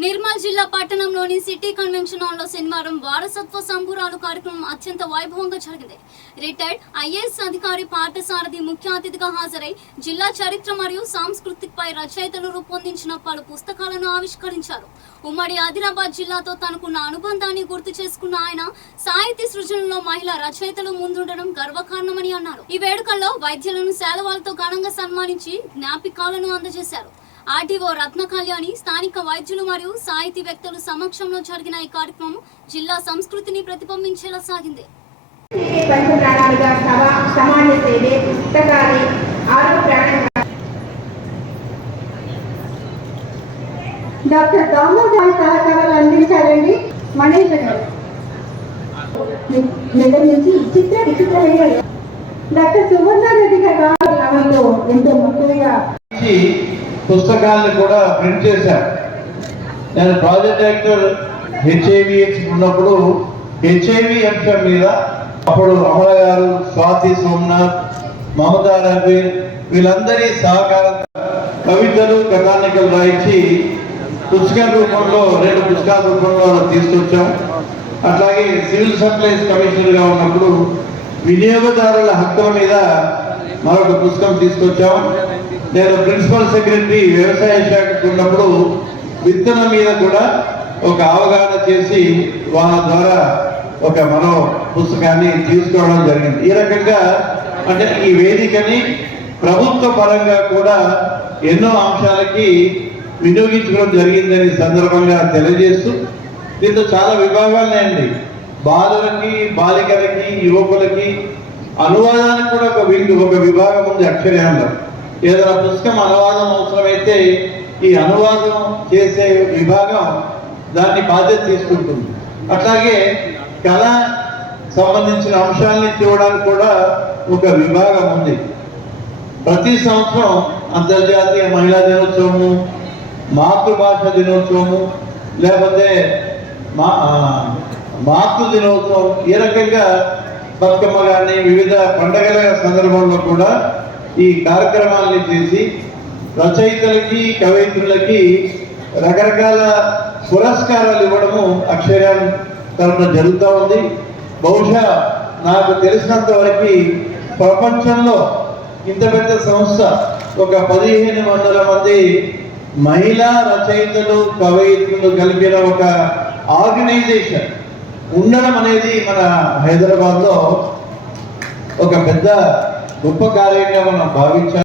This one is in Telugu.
నిర్మల్ జిల్లా పట్టణంలోని సిటీ కన్వెన్షన్ హాల్లో శనివారం వారసత్వ సంబురాలు కార్యక్రమం అత్యంత వైభవంగా జరిగింది. రిటైర్డ్ ఐఏఎస్ అధికారి పార్థసారథి ముఖ్య అతిథిగా హాజరై జిల్లా చరిత్ర మరియు సాంస్కృతికపై రచయితలు రూపొందించిన పలు పుస్తకాలను ఆవిష్కరించారు. ఉమ్మడి ఆదిలాబాద్ జిల్లాతో తనకున్న అనుబంధాన్ని గుర్తు చేసుకున్న ఆయన సాహితీ సృజనలో మహిళా రచయితలు ముందుండడం గర్వకారణమని అన్నారు. ఈ వేడుకల్లో వైద్యులను శాలువాలతో ఘనంగా సన్మానించి జ్ఞాపికాలను అందజేశారు. ఆర్డీఓ రత్న కళ్యాణి, స్థానిక వైద్యులు మరియు సాహితీవేత్తల సమక్షంలో జరిగిన ఈ కార్యక్రమం జిల్లా సంస్కృతిని ప్రతిబింబించేలా సాగింది. డాక్టర్ దామోదర్ సహకారాలు అందించాలండి. మనీష్ గారు నుంచి చిత్ర విచిత్ర డాక్టర్ సువర్ణారెడ్డి గారు రావడంలో ఎంతో ముఖ్యంగా పుస్తకాలను కూడా ప్రింట్ చేశారు. నేను ప్రాజెక్ట్ డైరెక్టర్ హెచ్ఐవిఎస్ ఉన్నప్పుడు హెచ్ఐవి అంశం మీద అప్పుడు అమల గారు, స్వాతి సోమనాథ్, మమతా రవి వీళ్ళందరి సహకారం కవితలు కథానికలు రాయించి పుస్తకాల రూపంలో 2 పుస్తకాల రూపంలో తీసుకొచ్చాం. అట్లాగే సివిల్ సప్లైస్ కమిషనర్గా ఉన్నప్పుడు వినియోగదారుల హక్కుల మీద మరొక పుస్తకం తీసుకొచ్చాం. నేను ప్రిన్సిపల్ సెక్రటరీ వ్యవసాయ శాఖకు ఉన్నప్పుడు విత్తనం మీద కూడా ఒక అవగాహన చేసి వాళ్ళ ద్వారా ఒక మరో పుస్తకాన్ని తీసుకోవడం జరిగింది. ఈ రకంగా అంటే ఈ వేదికని ప్రభుత్వ పరంగా కూడా ఎన్నో అంశాలకి వినియోగించుకోవడం జరిగిందని సందర్భంగా తెలియజేస్తూ, దీంతో చాలా విభాగాలున్నాయండి. బాలులకి, బాలికలకి, యువకులకి అనువాదానికి కూడా ఒక విభాగం ఉంది. అక్షరాంలో ఏదైనా పుస్తకం అనువాదం అవసరమైతే ఈ అనువాదం చేసే విభాగం దాన్ని బాధ్యత తీసుకుంటుంది. అట్లాగే కళ సంబంధించిన అంశాలని చూడడానికి కూడా ఒక విభాగం ఉంది. ప్రతి సంవత్సరం అంతర్జాతీయ మహిళా దినోత్సవము, మాతృభాష దినోత్సవము, లేకపోతే మాతృ దినోత్సవం, ఈ రకంగా బతుకమ్మ కానీ వివిధ పండుగల సందర్భంలో కూడా ఈ కార్యక్రమాలని చేసి రచయితలకి, కవయిత్రులకి రకరకాల పురస్కారాలు ఇవ్వడము అక్షరాన్ తరఫున జరుగుతూ ఉంది. బహుశా నాకు తెలిసినంత వరకు ప్రపంచంలో ఇంత పెద్ద సంస్థ ఒక 1500 మంది మహిళా రచయితలు, కవయిత్రులు కలిపిన ఒక ఆర్గనైజేషన్ ఉండడం అనేది మన హైదరాబాద్లో ఒక పెద్ద గొప్ప కార్యంగా మనం భావించాం.